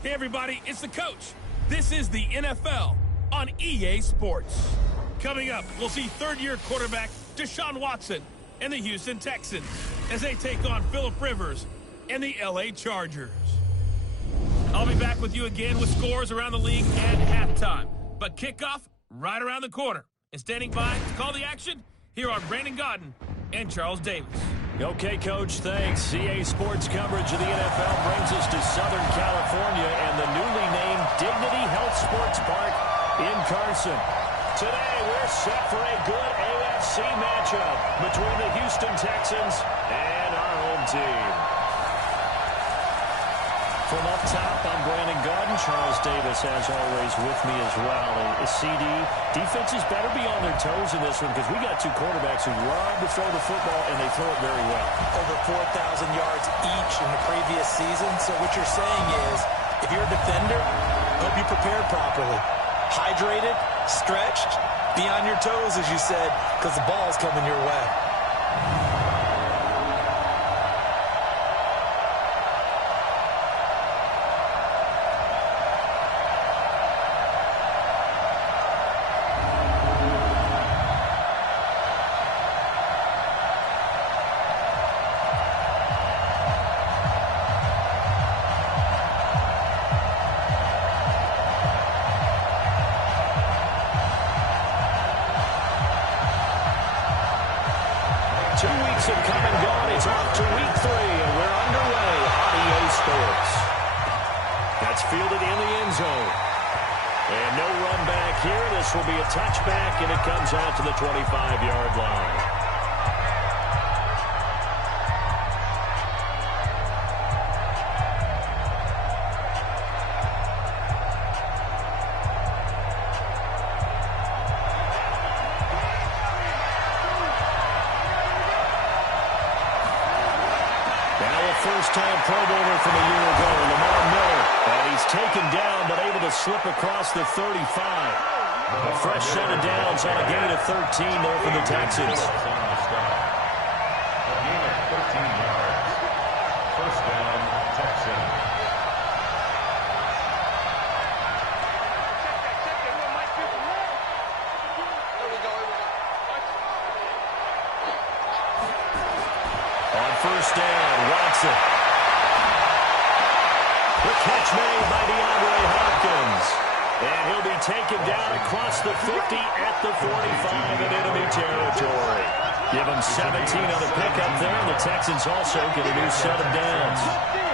Hey everybody, it's the coach. This is the NFL on EA Sports. Coming up, we'll see third-year quarterback Deshaun Watson and the Houston Texans as they take on Phillip Rivers and the LA Chargers. I'll be back with you again with scores around the league at halftime. But kickoff right around the corner. And standing by to call the action, here are Brandon Godden and Charles Davis. Okay, Coach, thanks. EA Sports coverage of the NFL brings us to Southern California and the newly named Dignity Health Sports Park in Carson. Today, we're set for a good AFC matchup between the Houston Texans and our home team. From up top, I'm Brandon Godden. Charles Davis, as always, with me as well. CD, defenses better be on their toes in this one because we got two quarterbacks who love to throw the football, and they throw it very well. Over 4,000 yards each in the previous season. So what you're saying is, if you're a defender, hope you prepared properly. Hydrated, stretched, be on your toes, as you said, because the ball's coming your way. Touchback, and it comes out to the 25-yard line. Now a first-time Pro Bowler from a year ago, Lamar Miller. And he's taken down, but able to slip across the 35. A fresh set of downs on a gain of 13 there for the Texans. A gain of 13 yards. First down, Texans. On first down, Watson. The catch made by DeAndre Hopkins. And he'll be taken down across the 50 at the 45 in enemy territory. Give him 17 on the pickup there, and the Texans also get a new set of downs.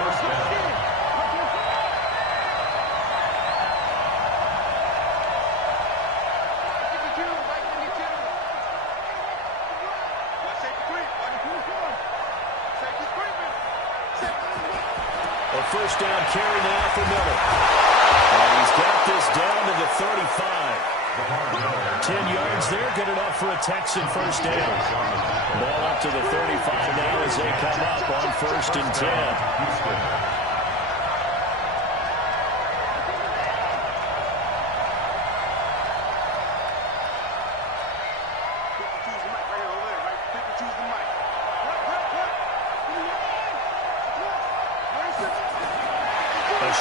First down. A first down carry now for Miller. And he's got this down to the 35. 10 yards there, good enough for a Texan first down. Ball up to the 35 now as they come up on first and 10.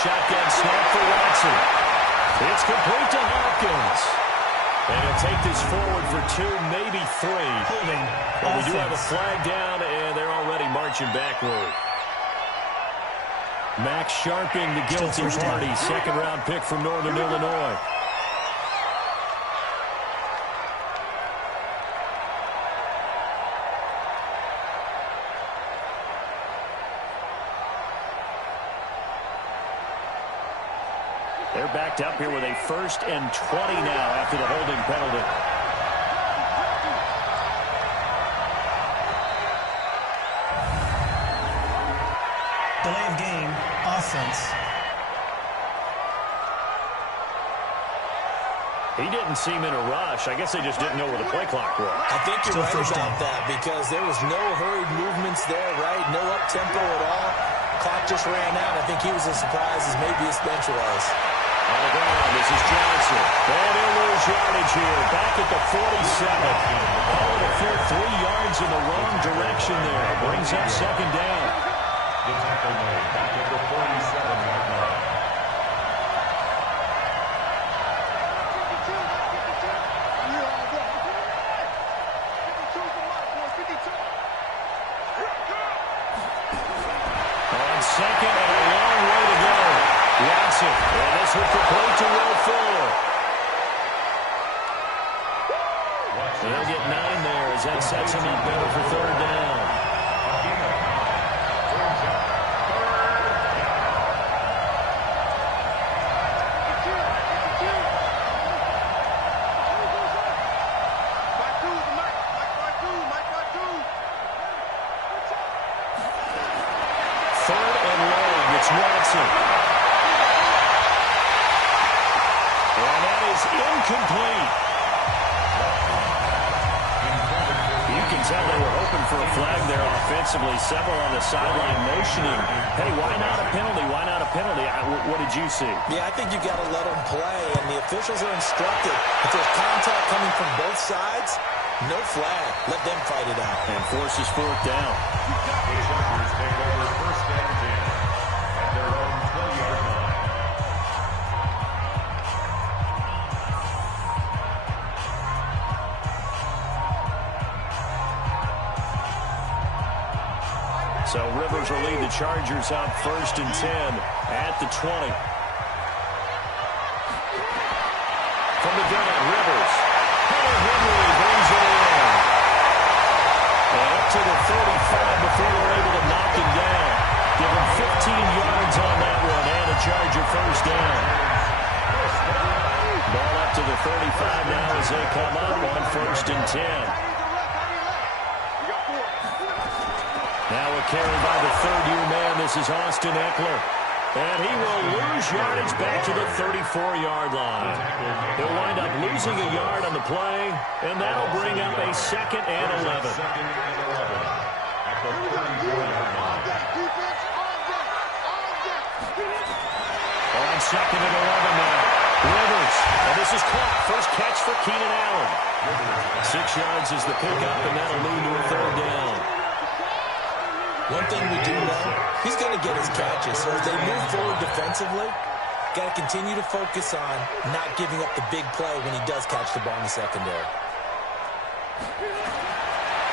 Shotgun snap for Watson. It's complete to Hopkins. And he'll take this forward for 2, maybe 3. Holding. But we do have a flag down, and they're already marching backward. Max Sharping, the guilty party, second-round pick from Northern Illinois. They're backed up here with a first and 20 now after the holding penalty. Delay of game, offense. He didn't seem in a rush. I guess they just didn't know where the play clock was. I think you're right about that because there was no hurried movements there, right? No up-tempo at all. Clock just ran out. I think he was as surprised as maybe his bench was. On the ground, this is Johnson. And he'll lose yardage here. Back at the 47. Call it a fair 3 yards in the wrong direction there. Brings up second down. The tackle made back at the 47-yard line. passes are complete to Will Fuller. They'll get 9 there as that sets him up better for third down. Third and long, it's Watson. And that is incomplete. You can tell they were hoping for a flag there offensively. Several on the sideline motioning. Hey, why not a penalty? Why not a penalty? What did you see? Yeah, I think you got to let them play, and the officials are instructed. If there's contact coming from both sides, no flag. Let them fight it out. And forces fourth down. The Chargers take over first and 10 at their own 12-yard line. So Rivers will lead the Chargers out first and 10 at the 20. From the gun, Rivers. Hunter Henry brings it in. And up to the 35 before they're able to knock him down. Give him 15 yards on that one and a Charger first down. Ball up to the 35 now as they come up on first and 10. Now a carry by the third-year man. This is Austin Eckler. And he will lose yardage back to the 34-yard line. He'll wind up losing a yard on the play, and that'll bring up a second and 11. Second and 11 at the 34-yard line. On second and 11 now. Rivers. And this is caught. First catch for Keenan Allen. 6 yards is the pickup, and that'll lead to a third down. One thing we do know, he's going to get his catches. So as they move forward defensively, got to continue to focus on not giving up the big play when he does catch the ball in the secondary.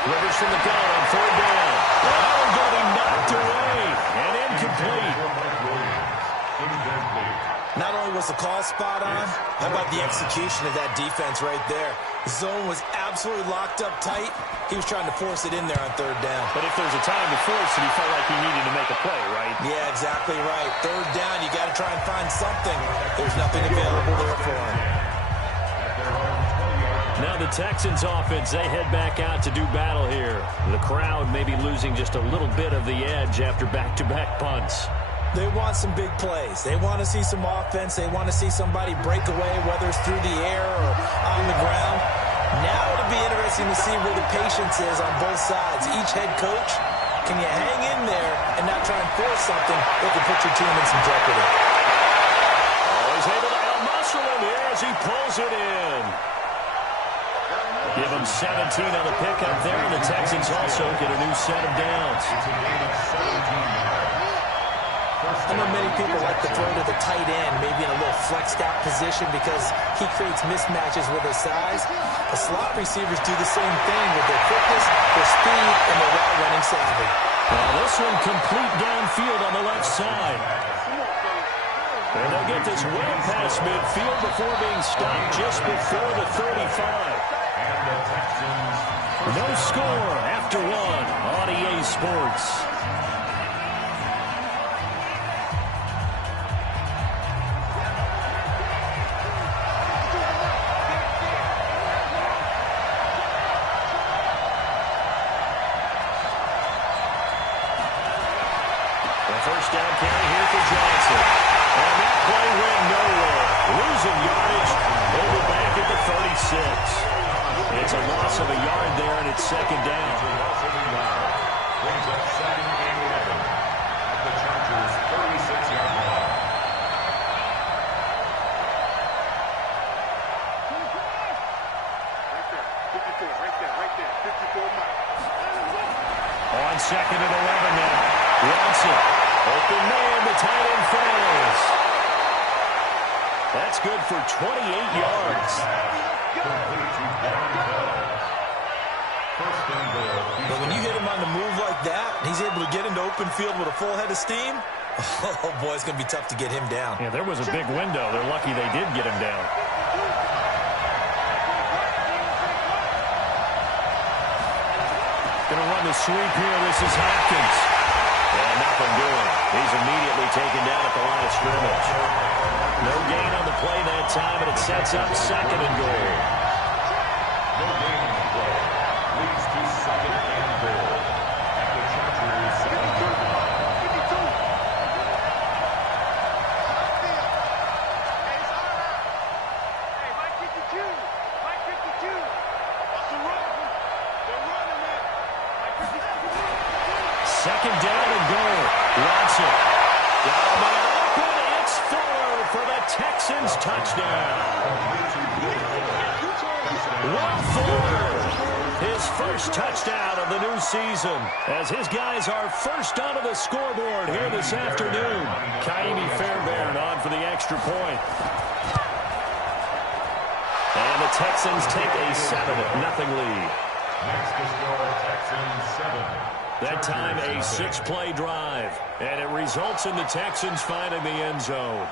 Rivers from the gun on third down. And that one going to be knocked away and incomplete. Not only was the call spot on, how about the execution of that defense right there? The zone was absolutely locked up tight. He was trying to force it in there on third down. But if there's a time to force it, he felt like he needed to make a play, right? Yeah, exactly right. Third down, you got to try and find something. There's nothing available there for him. Now the Texans offense, they head back out to do battle here. The crowd may be losing just a little bit of the edge after back-to-back punts. They want some big plays. They want to see some offense. They want to see somebody break away, whether it's through the air or on the ground. Now it'll be interesting to see where the patience is on both sides. Each head coach, can you hang in there and not try and force something that can put your team in some jeopardy? Oh, he's able to out-muscle him here as he pulls it in. Give him 17 on the pickup there, and the Texans also get a new set of downs. I know many people like to throw to the tight end, maybe in a little flexed out position because he creates mismatches with his size. The slot receivers do the same thing with their quickness, their speed, and their route running savvy. Now this one complete downfield on the left side. And they'll get this well past midfield before being stopped just before the 35. No score after one on EA Sports. First down carry here for Johnson. And that play went nowhere. Losing yardage. Hold it back at the 36. It's a loss of a yard there, and it's second down. Brings up second and 11 at the Chargers' 36-yard line. On second and 11 now. Johnson. Open man, the tight end falls. That's good for 28 yards. But when you hit him on the move like that, and he's able to get into open field with a full head of steam, Oh, boy, it's going to be tough to get him down. Yeah, there was a big window. They're lucky they did get him down. Going to run the sweep here. This is Hopkins. And nothing doing. He's immediately taken down at the line of scrimmage. No gain on the play that time, and it sets up second and goal. No gain on the play. Leads to second and goal. At the Chargers' 7-yard line. Second down and goal. Watson. Got a man open. It's Fuller for the Texans touchdown. Will Fuller, his first touchdown of the new season, as his guys are first onto the scoreboard here this afternoon. Kaimi Fairbairn on for the extra point. And the Texans take a 7-0 lead. Next to score, Texans 7. That time a 6-play drive, and it results in the Texans finding the end zone.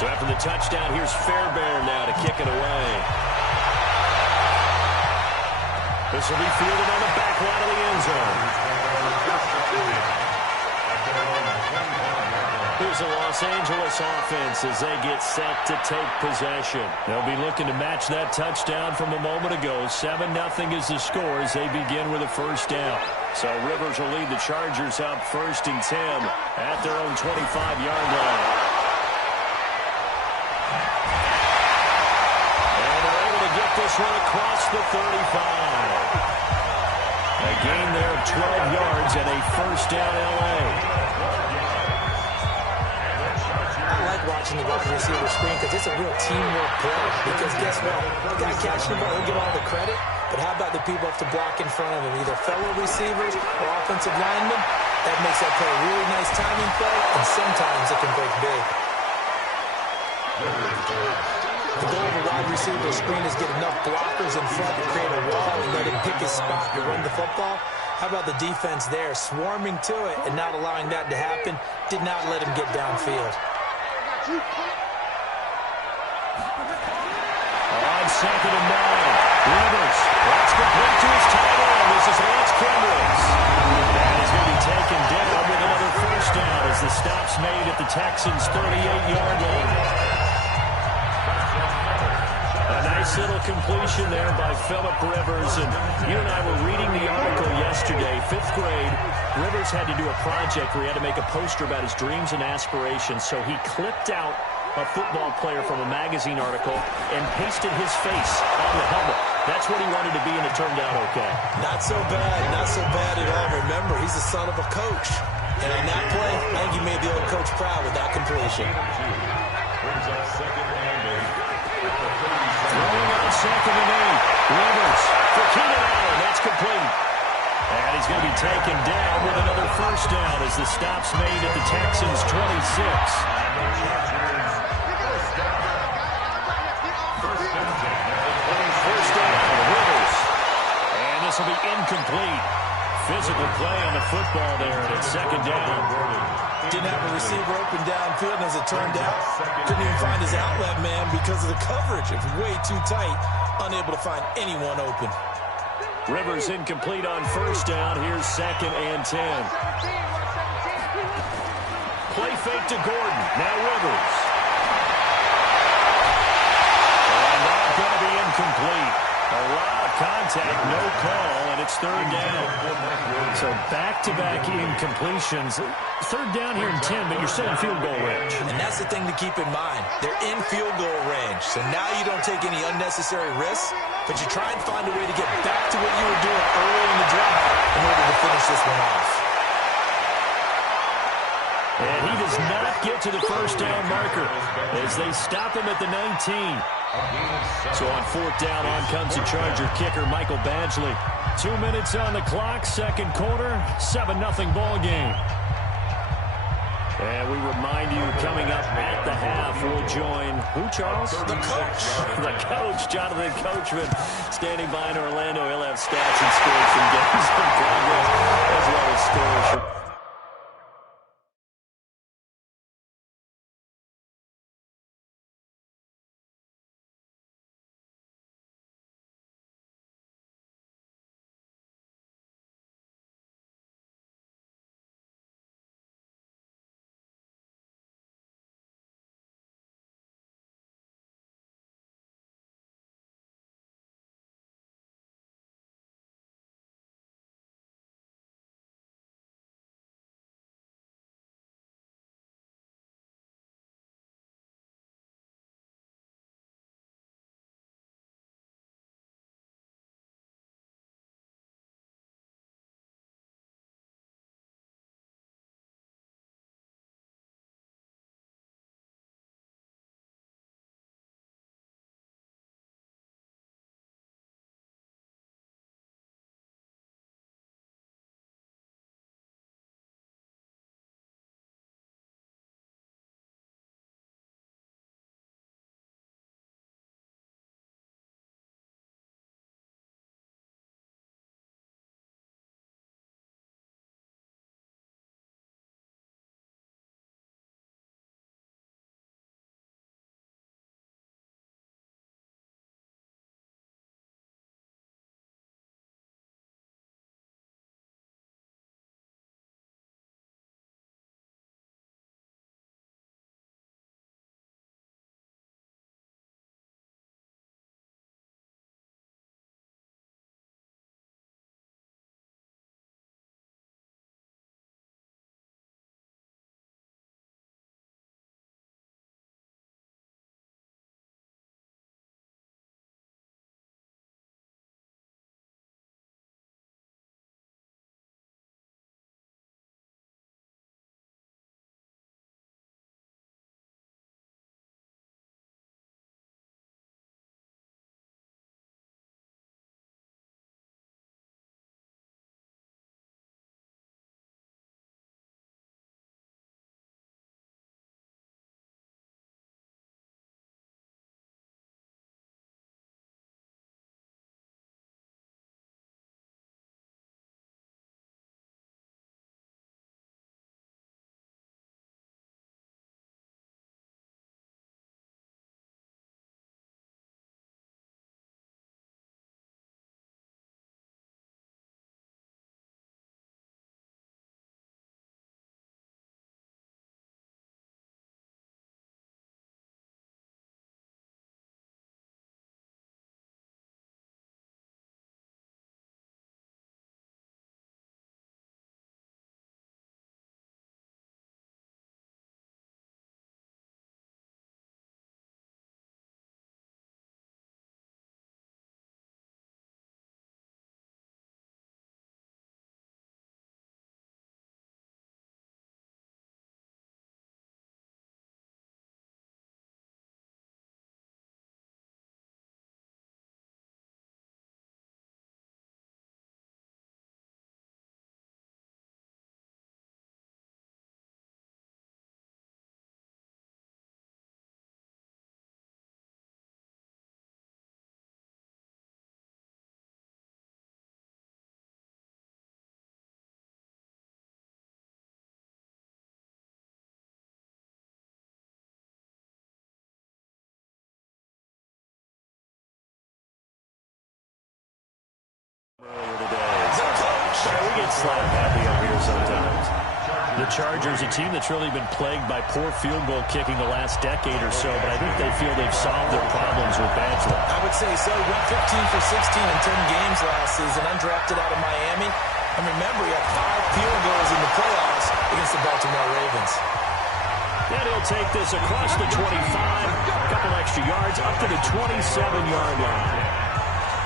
So after the touchdown, here's Fairbairn now to kick it away. This will be fielded on the back line of the end zone. Here's the Los Angeles offense as they get set to take possession. They'll be looking to match that touchdown from a moment ago. 7-0 is the score as they begin with a first down. So Rivers will lead the Chargers up 1st and 10 at their own 25-yard line. And they're able to get this one across the 35. A gain there of 12 yards and a first down L.A. I like watching the wide receiver screen because it's a real teamwork play. Because guess what? The guy catching the ball, he'll get all the credit. But how about the people have to block in front of him? Either fellow receivers or offensive linemen. That makes that play a really nice timing play, and sometimes it can break big. The goal of a wide receiver screen is get enough blockers in front to create a wall and let him pick his spot to run the football. How about the defense there, swarming to it and not allowing that to happen? Did not let him get downfield. On 2nd and 9, Rivers. That's complete to his tight end. This is Lance Kendricks. And he's going to be taken down with another first down as the stop's made at the Texans' 38-yard line. A nice little completion there by Phillip Rivers. And you and I were reading the article yesterday, 5th grade. Rivers had to do a project where he had to make a poster about his dreams and aspirations. So he clipped out a football player from a magazine article and pasted his face on the helmet. That's what he wanted to be, and it turned out okay. Not so bad at all. Remember, he's the son of a coach. And on that play, I think he made the old coach proud with that completion. Brings up 2nd and 8. Throwing on 2nd and 8. Rivers for Keenan Allen. That's complete. And he's going to be taken down with another first down as the stop's made at the Texans' 26. First down, Rivers. And this will be incomplete. Physical play on the football there, and it's 2nd down. Didn't have a receiver open downfield, and as it turned out, couldn't even find his outlet man because of the coverage. It was way too tight, unable to find anyone open. Rivers incomplete on first down. Here's 2nd and 10. Play fake to Gordon. Now Rivers. And not going to be incomplete. A lot of contact, no call, and it's 3rd down. So back-to-back incompletions. 3rd down here in 10, but you're still in field goal range. And that's the thing to keep in mind. They're in field goal range. So now you don't take any unnecessary risks, but you try and find a way to get back to what you were doing early in the drive in order to finish this one off. And he does not get to the first down marker as they stop him at the 19. So on 4th down, on comes the Charger kicker, Michael Badgley. 2 minutes on the clock, 2nd quarter, 7-0 ball game. And we remind you, coming up at the half, we'll join who, Charles? The coach. The coach, Jonathan Coachman, standing by in Orlando. He'll have stats and scores from games in progress, as well as scores. We get slap happy up here sometimes. The Chargers, a team that's really been plagued by poor field goal kicking the last decade or so, but I think they feel they've solved their problems with Bachelor. I would say so. He went 15 for 16 in 10 games last season, undrafted out of Miami. And remember, he had 5 field goals in the playoffs against the Baltimore Ravens. And he'll take this across the 25, a couple extra yards, up to the 27-yard line.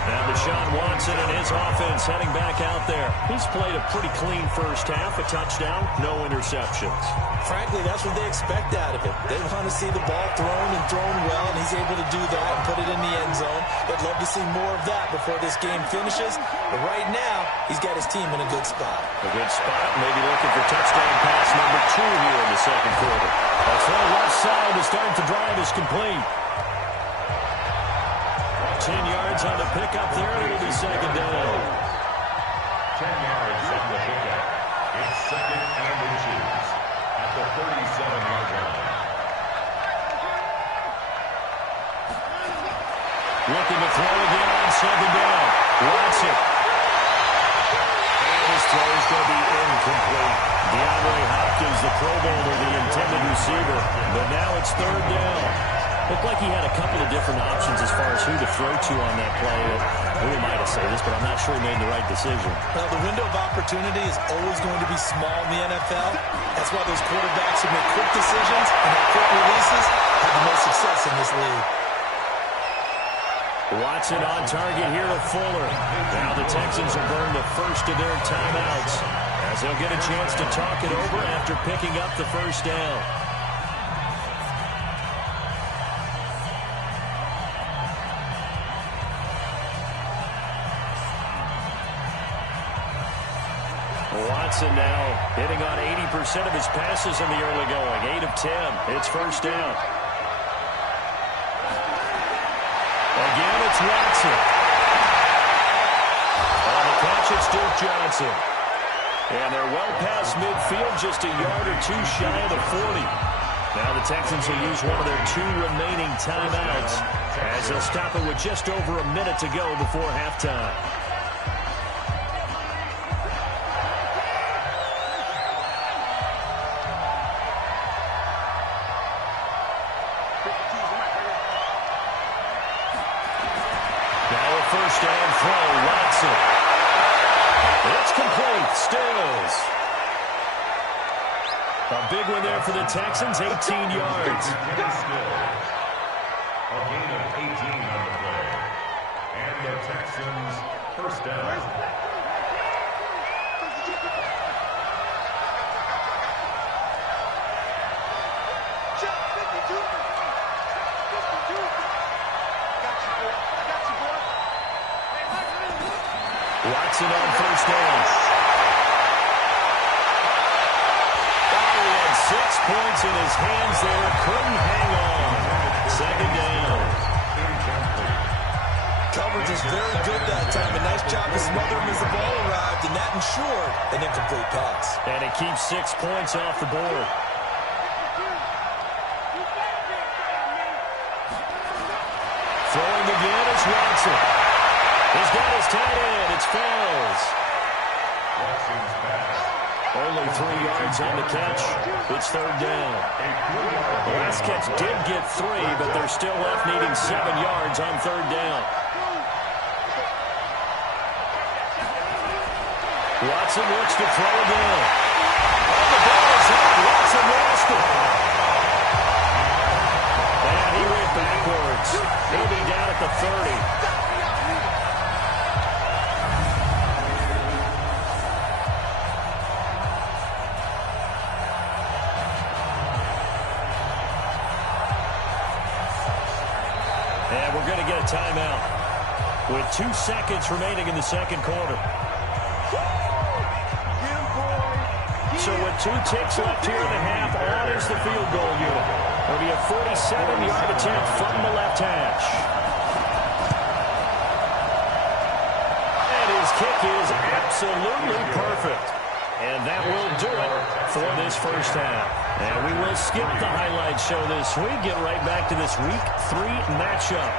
Now Deshaun Watson and his offense heading back out there. He's played a pretty clean first half, a touchdown, no interceptions. Frankly, that's what they expect out of it. They want to see the ball thrown and thrown well, and he's able to do that and put it in the end zone. They'd love to see more of that before this game finishes. But right now, he's got his team in a good spot. A good spot, maybe looking for touchdown pass number 2 here in the the second quarter. A throw left side to start the drive is complete. 10 yards on the pickup there. It'll be second down. 10 yards on the pickup. It's second and inches at the 37-yard line. Looking to throw again on second down. Watson. And his throw is going to be incomplete. DeAndre Hopkins, the Pro Bowler, the intended receiver. But now it's third down. Looked like he had a couple of different options as far as who to throw to on that play. Who am I to say this, but I'm not sure he made the right decision. Well, the window of opportunity is always going to be small in the NFL. That's why those quarterbacks who make quick decisions and have quick releases have the most success in this league. Watson on target here to Fuller. Now the Texans will burn the first of their timeouts as they'll get a chance to talk it over after picking up the first down. Watson now hitting on 80% of his passes in the early going. 8 of 10. It's first down. Again, it's Watson. On the catch, it's Duke Johnson. And they're well past midfield, just a yard or two shy of the 40. Now the Texans will use one of their 2 remaining timeouts as they'll stop it with just over a minute to go before halftime. First down throw, Watson. It's complete. Stills. A big one there for the Texans, 18 yards. A gain of 18 on the play. And the Texans first down. Watson on first down. Oh, he had 6 points in his hands there. Couldn't hang on. Second down. Coverage is very good that time. A nice job to smother him as the ball arrived, and that ensured an incomplete pass. And it keeps 6 points off the board. Throwing again is Watson. He's got his tight end. It's Fells. Only 3 yards on the catch. It's third down. The last catch did get 3, but they're still left needing 7 yards on third down. Watson looks to throw again. Oh, the ball is out. Watson lost it. And he went backwards. He'll be down at the 30. And we're going to get a timeout with 2 seconds remaining in the second quarter. So with 2 ticks left here in the half, on is the field goal unit. It'll be a 47-yard attempt from the left hash. And his kick is absolutely perfect. And that will do it for this first half. And we will skip the highlight show this week. Get right back to this Week 3 matchup.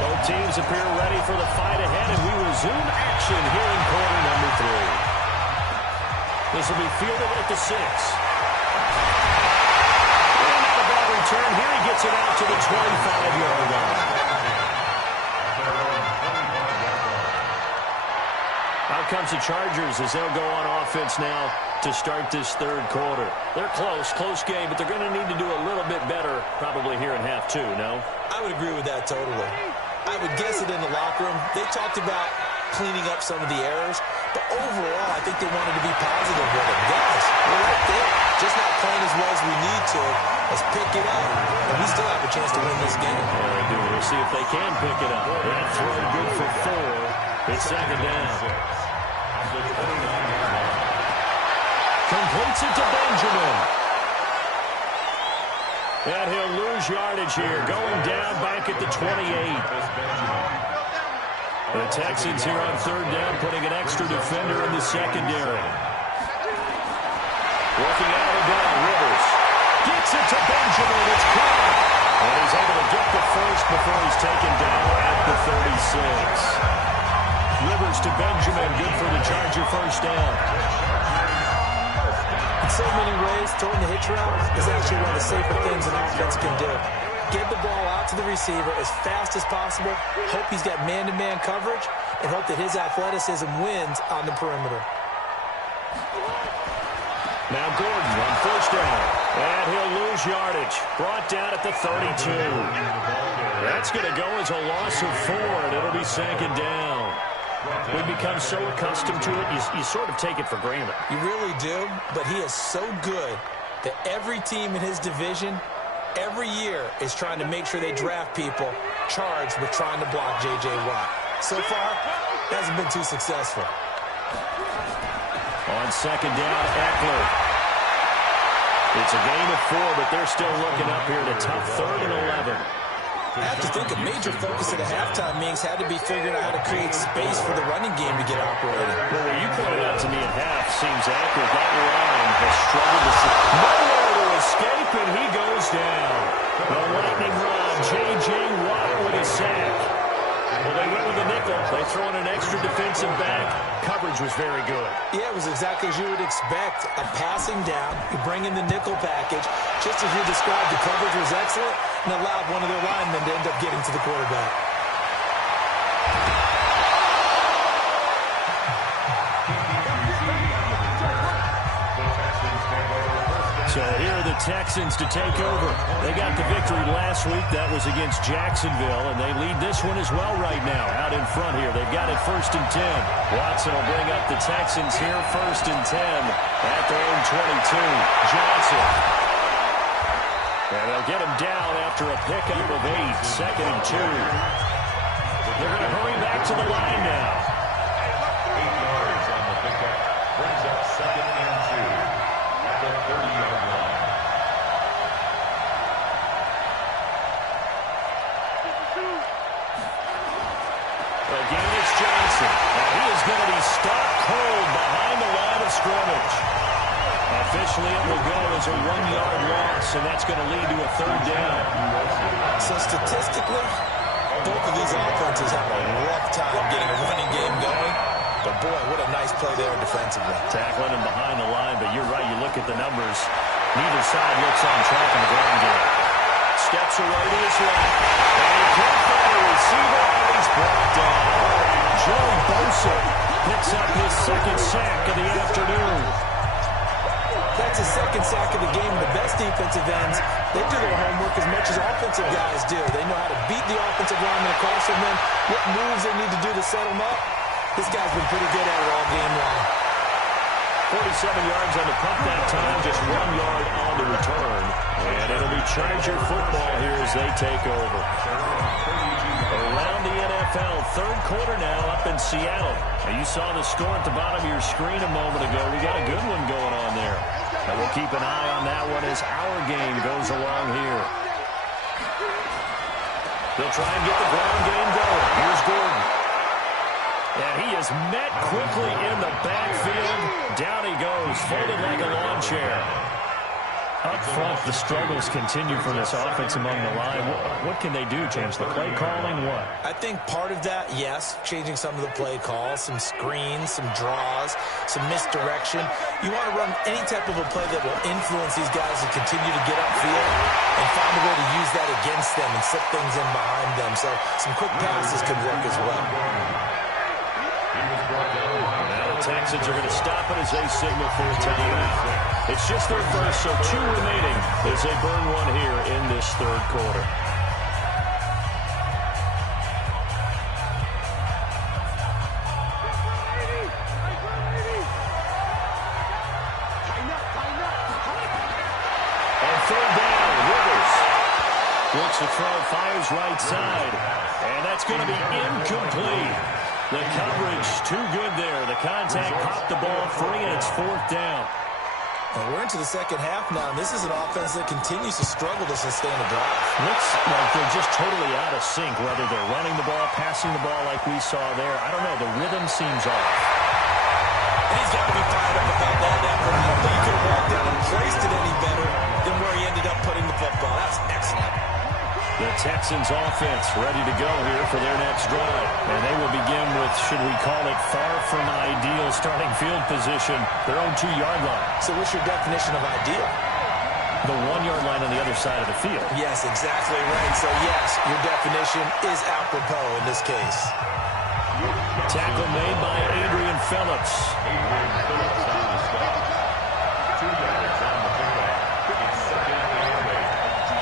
Both teams appear ready for the fight ahead, and we resume action here in quarter number 3. This will be fielded at the 6. And not a bad return here. He gets it out to the 25-yard line. Out comes the Chargers as they'll go on offense now to start this third quarter. They're close game, but they're going to need to do a little bit better probably here in half 2, no? I would agree with that totally. I would guess it in the locker room. They talked about cleaning up some of the errors, but overall, I think they wanted to be positive with them. Guys, we're right there. Just not playing as well as we need to. Let's pick it up, and we still have a chance to win this game. Yeah, they do. We'll see if they can pick it up. That throw good for 4. It's second down. And he'll lose yardage here, going down back at the 28. The Texans here on third down, putting an extra defender in the secondary. Working out of the gun, Rivers gets it to Benjamin. It's caught. And he's able to get the first before he's taken down at the 36. Rivers to Benjamin, good for the Charger first down. In so many ways, throwing the hitch route is actually one of the safer things an offense can do. Get the ball out to the receiver as fast as possible, hope he's got man-to-man coverage, and hope that his athleticism wins on the perimeter. Now Gordon on first down, and he'll lose yardage. Brought down at the 32. That's going to go as a loss of 4, and it'll be second down. We've become so accustomed to it, you sort of take it for granted. You really do, but he is so good that every team in his division every year is trying to make sure they draft people charged with trying to block J.J. Watt. So far, hasn't been too successful. On second down, Eckler. It's a gain of 4, but they're still looking up here at a tough 3rd and 11. I have to think a major focus at the halftime meetings had to be figuring out how to create space for the running game to get operating. Well, what you pointed out to me at half seems accurate. That line has struggled to see. Nowhere to escape, and he goes down. The lightning rod, J.J. Watt with a sack. Well, they went with the nickel. They throw in an extra defensive back. Coverage was very good. Yeah, it was exactly as you would expect. A passing down, you bring in the nickel package. Just as you described, the coverage was excellent and allowed one of their linemen to end up getting to the quarterback. So here are the Texans to take over. They got the victory last week. That was against Jacksonville, and they lead this one as well right now. Out in front here, they've got it 1st and 10. Watson will bring up the Texans here 1st and 10 at their own 22. Johnson. And they'll get him down after a pickup of 8, 2nd and 2. They're going to hurry back to the line now. 8 yards on the pickup. Brings up 2nd and 2 at the 30-yard line. Again, it's Johnson. Now he is going to be stopped cold behind the line of scrimmage. Officially, it will go as a 1-yard loss, and that's going to lead to a 3rd down. So statistically, both of these offenses have a rough time getting a running game going. But boy, what a nice play there defensively. Tackling him behind the line, but you're right, you look at the numbers. Neither side looks on track in the ground game. Steps away to his left. And he can't find a receiver, and he's brought down. Joey Bosa picks up his 2nd sack of the afternoon. That's his 2nd sack of the game. The best defensive ends, they do their homework as much as offensive guys do. They know how to beat the offensive lineman across from them, what moves they need to do to set them up. This guy's been pretty good at it all game long. 47 yards on the punt that time, just 1 yard on the return. And it'll be Charger football here as they take over. Around the NFL, 3rd quarter now up in Seattle. Now you saw the score at the bottom of your screen a moment ago. We got a good one going on there. And we'll keep an eye on that one as our game goes along here. They'll try and get the ground game going. Here's Gordon. And he is met quickly in the backfield. Down he goes, folded like a lawn chair. Up front, the struggles continue for this offense among the line. What can they do? Change the play calling? What? I think part of that, yes, changing some of the play calls, some screens, some draws, some misdirection. You want to run any type of a play that will influence these guys to continue to get upfield and find a way to use that against them and slip things in behind them. So some quick passes could work as well. Now the Texans are going to stop it as they signal for a timeout. It's just their first, so 2 remaining as they burn one here in this 3rd quarter. And 3rd down, Rivers looks to throw, fires right side, and that's going to be incomplete. The coverage too good there. The contact popped the ball free, and it's 4th down. And we're into the second half now, and this is an offense that continues to struggle to sustain a drive. Looks like they're just totally out of sync, whether they're running the ball, passing the ball like we saw there. I don't know. The rhythm seems off. And he's got to be fired up about that effort. I don't think he could have walked down and placed it any better than where he ended up putting the football. That's excellent. The Texans offense ready to go here for their next drive. And they will begin with, should we call it, far from ideal starting field position, their own 2-yard line. So what's your definition of ideal? The 1-yard line on the other side of the field. Yes, exactly right. So yes, your definition is apropos in this case. Tackle made by Adrian Phillips. Adrian Phillips on the stop. 2 yards on the pickup. It's second and 8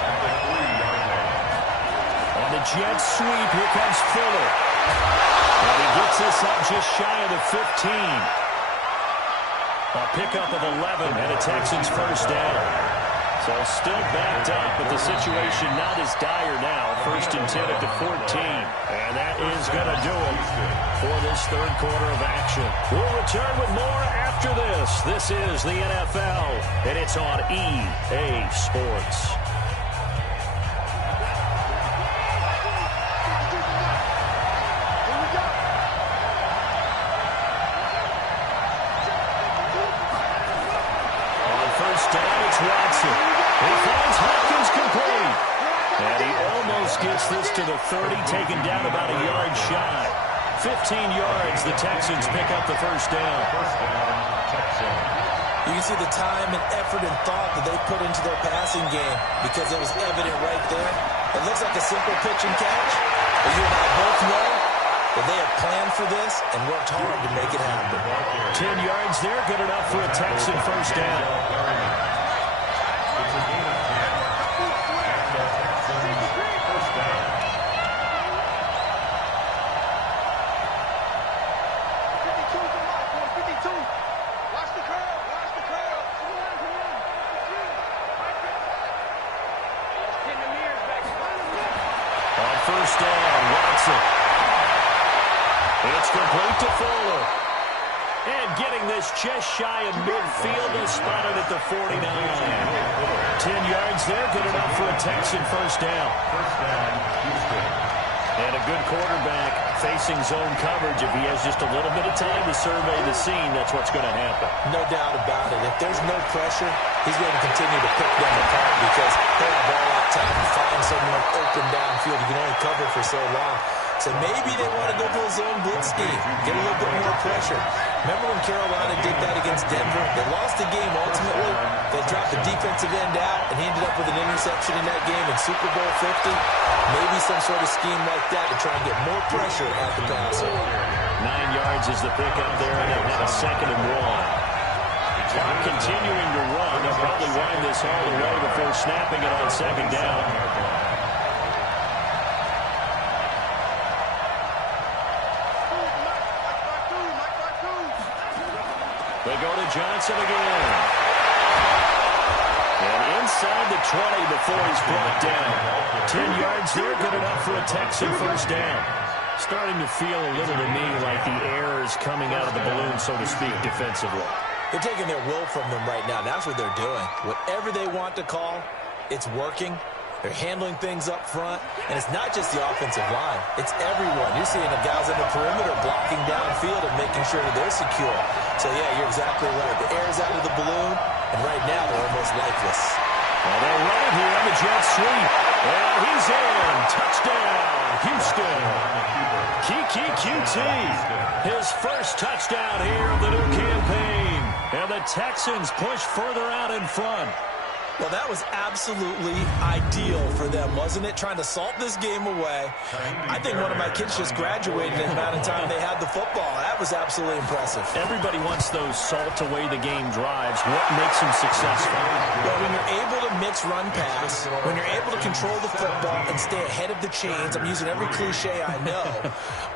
at the 3-yard line. On the jet sweep, here comes Fuller. And he gets us up just shy of the 15. A pickup of 11 and a Texans first down. So still backed up, but the situation not as dire now. 1st and 10 at the 14. And that is going to do it for this third quarter of action. We'll return with more after this. This is the NFL, and it's on EA Sports. Watson. He finds Hopkins complete. And he almost gets this to the 30, taken down about a yard shy. 15 yards, the Texans pick up the first down. First down, Texans. You can see the time and effort and thought that they put into their passing game because it was evident right there. It looks like a simple pitch and catch, but you and I both know that they have planned for this and worked hard to make it happen. 10 yards there, good enough for a Texan first down. It's a gain of 10. At the Texans, first down. 52. Watch the curl. Watch the curl. Come on. Let's pin the mirrors back. On first down, Watson. It's complete to Fuller. And getting this just shy of midfield, is spotted at the 49. 10 yards there, good enough for a Texan first down. First down, Houston. And a good quarterback facing zone coverage. If he has just a little bit of time to survey the scene, that's what's going to happen. No doubt about it. If there's no pressure, he's going to continue to pick them apart because he'll have all that time to find someone open downfield. You can only cover for so long. So maybe they want to go to a zone blitz scheme, get a little bit more pressure. Remember when Carolina did that against Denver? They lost the game ultimately. They dropped the defensive end out, and he ended up with an interception in that game in Super Bowl 50. Maybe some sort of scheme like that to try and get more pressure at the passer. 9 yards is the pickup there, and they'll have a 2nd and 1. Clock continuing to run. They'll probably wind this all the way before snapping it on 2nd down. They go to Johnson again. And inside the 20 before he's brought down. 10 yards there, good enough for a Texan first down. Starting to feel a little to me like the air is coming out of the balloon, so to speak, defensively. They're taking their will from them right now. That's what they're doing. Whatever they want to call, it's working. They're handling things up front, and it's not just the offensive line. It's everyone. You're seeing the guys on the perimeter blocking downfield and making sure that they're secure. So, yeah, you're exactly right. The air's out of the balloon, and right now they're almost lifeless. Well, they'll run it here on the jet sweep. And he's in. Touchdown, Houston. Kiki QT. His first touchdown here of the new campaign. And the Texans push further out in front. Well, that was absolutely ideal for them, wasn't it? Trying to salt this game away. I think one of my kids just graduated in the amount of time they had the football. That was absolutely impressive. Everybody wants those salt-away-the-game drives. What makes them successful? Well, when you're able to mix run-pass, when you're able to control the football and stay ahead of the chains, I'm using every cliche I know,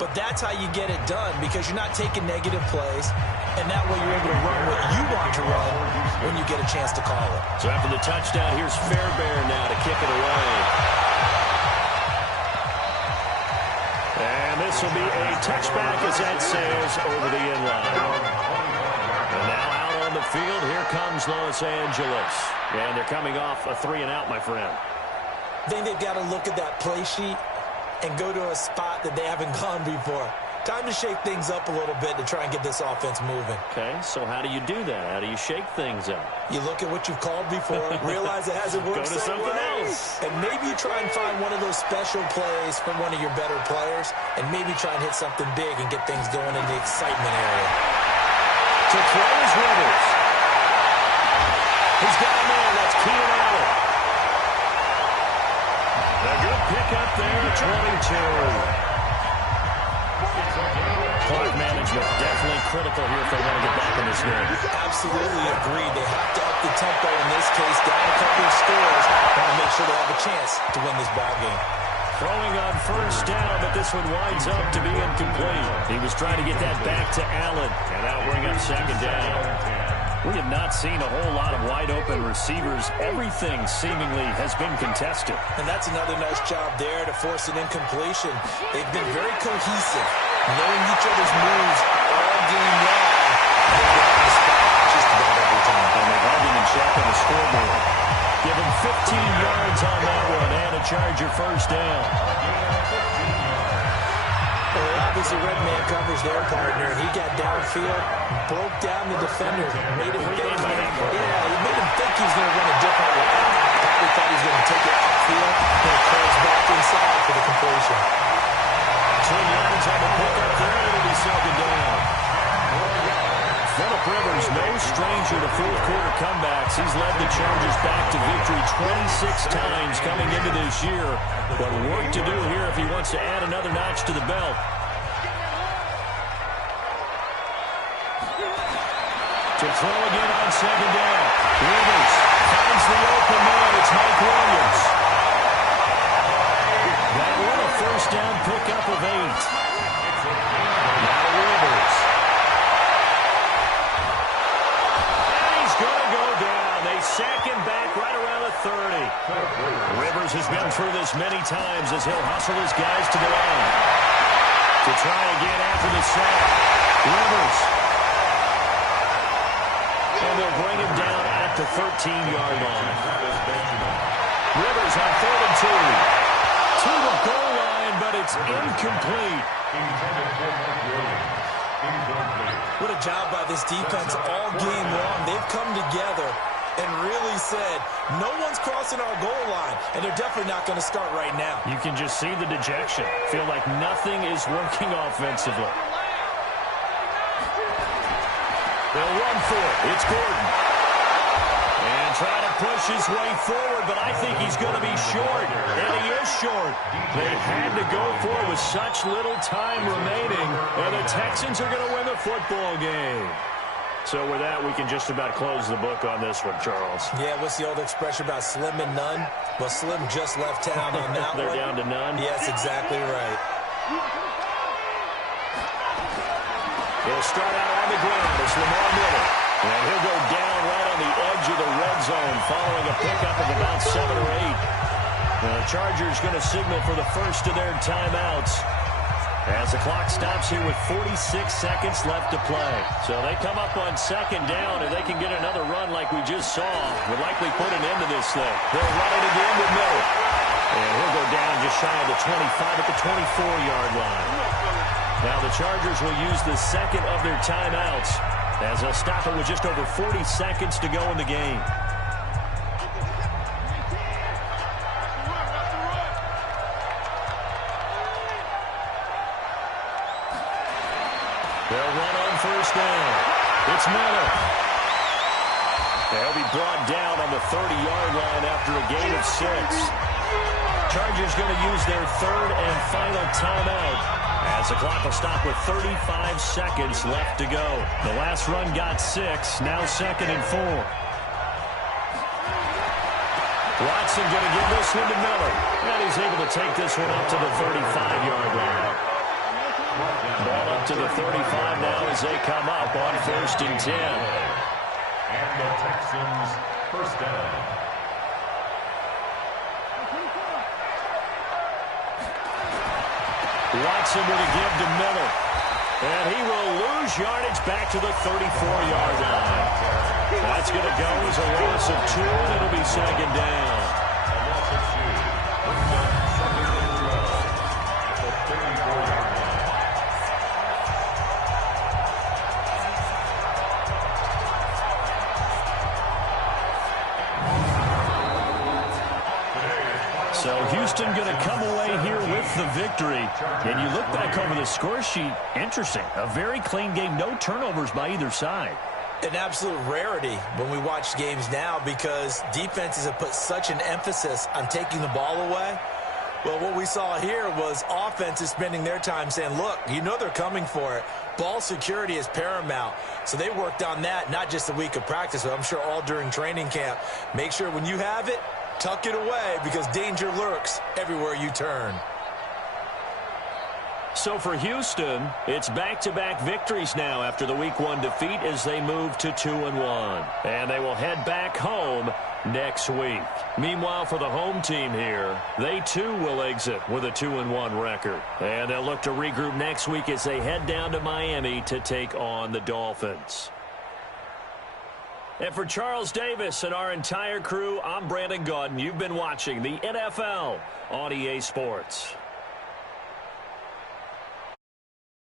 but that's how you get it done because you're not taking negative plays, and that way you're able to run what you want to run when you get a chance to call it. So after the touchdown, here's Fairbairn now to kick it away. And this will be a touchback as that sails over the inline. And now out on the field, here comes comes Los Angeles. And they're coming off a 3-and-out, my friend. I think they've got to look at that play sheet and go to a spot that they haven't gone before. Time to shake things up a little bit to try and get this offense moving. Okay, so how do you do that? How do you shake things up? You look at what you've called before, realize it hasn't worked Go to something way, else. and maybe you try and find one of those special plays from one of your better players, and maybe try and hit something big and get things going in the excitement area. To throw is Rivers. He's got a man. That's Keenan Allen. A good pickup there at 22. Clock management definitely critical here if they want to get back in this game. Absolutely agreed. They have to up the tempo in this case, down a couple of scores, want to make sure they have a chance to win this ball game. Throwing on first down, but this one winds up to be incomplete. He was trying to get that back to Allen, and that'll bring up second down. We have not seen a whole lot of wide-open receivers. Everything seemingly has been contested. And that's another nice job there to force an incompletion. They've been very cohesive, knowing each other's moves all game long. They've got the spot just about every time. And they're holding in check on the scoreboard. Give him 15 yards on that one and a Charger first down. Well, obviously, red man covers their partner. He got downfield, broke down the defender, made him think. He made him think he was going to run a different route. Probably thought he was going to take it upfield, and it curls back inside for the completion. 2 yards on the pickup there. It'll be second down. Phillip Rivers, no stranger to fourth-quarter comebacks. He's led the Chargers back to victory 26 times coming into this year. But work to do here if he wants to add another notch to the belt. To throw again on second down. Rivers finds the open man. It's Mike Williams. That one a first down pickup of 8. Now Rivers. They sack him back right around the 30. Rivers has been through this many times as he'll hustle his guys to the line. To try again after the sack. Rivers. And they'll bring him down at the 13-yard line. Rivers on 3rd and 2. To the goal line, but it's incomplete. What a job by this defense all game long. They've come together and really said, no one's crossing our goal line, and they're definitely not going to start right now. You can just see the dejection. Feel like nothing is working offensively. They'll run for it. It's Gordon. And try to push his way forward, but I think he's going to be short. And he is short. They had to go for it with such little time remaining, and the Texans are going to win the football game. So with that, we can just about close the book on this one, Charles. Yeah, what's the old expression about slim and none? Well, Slim just left town on that They're one. down to none? Yes, exactly right. He'll start out on the ground. It's Lamar Miller. And he'll go down right on the edge of the red zone following a pickup of about 7 or 8. The Chargers going to signal for the first of their timeouts as the clock stops here with 46 seconds left to play. So they come up on second down, and they can get another run like we just saw. Would likely put an end to this thing. They'll run it again with Miller. And he'll go down just shy of the 25 at the 24-yard line. Now the Chargers will use the second of their timeouts as they'll stop it with just over 40 seconds to go in the game. They'll run on first down. It's Miller. They'll be brought down on the 30-yard line after a gain of 6. Chargers going to use their third and final timeout as the clock will stop with 35 seconds left to go. The last run got 6, now 2nd and 4. Watson going to give this one to Miller, and he's able to take this one up to the 35-yard line. Ball up to the 35 now as they come up on 1st and 10. And the Texans first down. Watson going to give to Miller. And he will lose yardage back to the 34-yard line. That's that's going to go as a loss of 2, and it'll be second down. A loss of 2. Brings up second and 12 at the 34-yard line. So Houston going to come away here with the victory. And you look back over the score sheet, interesting. A very clean game, no turnovers by either side. An absolute rarity when we watch games now because defenses have put such an emphasis on taking the ball away. Well, what we saw here was offenses spending their time saying, look, you know they're coming for it. Ball security is paramount. So they worked on that, not just a week of practice, but I'm sure all during training camp. Make sure when you have it, tuck it away because danger lurks everywhere you turn. So for Houston, it's back-to-back victories now after the Week 1 defeat as they move to 2-1. And they will head back home next week. Meanwhile, for the home team here, they too will exit with a 2-1 record. And they'll look to regroup next week as they head down to Miami to take on the Dolphins. And for Charles Davis and our entire crew, I'm Brandon Gaudin. You've been watching the NFL on EA Sports.